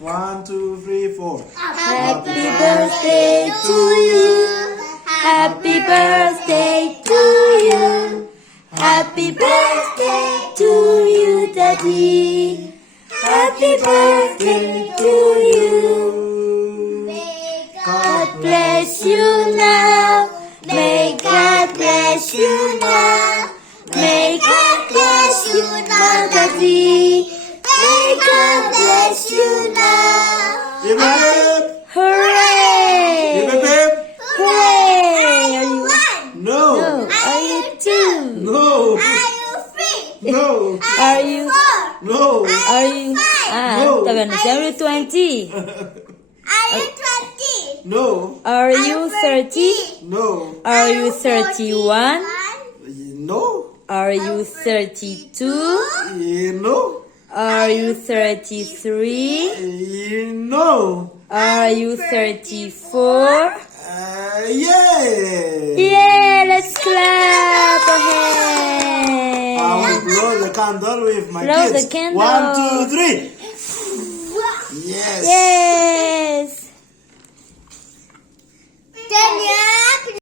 1, 2, 3, 4. Happy birthday to you. Happy birthday to you. Happy birthday to you, Daddy. Happy birthday to you. God bless you now. May God bless you now. May God bless you now, Daddy. May God bless you now. Hip, hip. Hooray! Hip, hip, hip. Hooray! Are you? No. No. Are you two? No. Are you three? No. Are you? No. Are you? No. Taga na siya. Are you 20? Are you 20? No. Are you 30? No. Are you 31? No. Are you 32? No. Are you 33? No. Are you 34? Yeah. Yeah, let's clap ahead. I will blow the candle with my Blow kids. the candle. 1, 2, 3. Yes. Yay!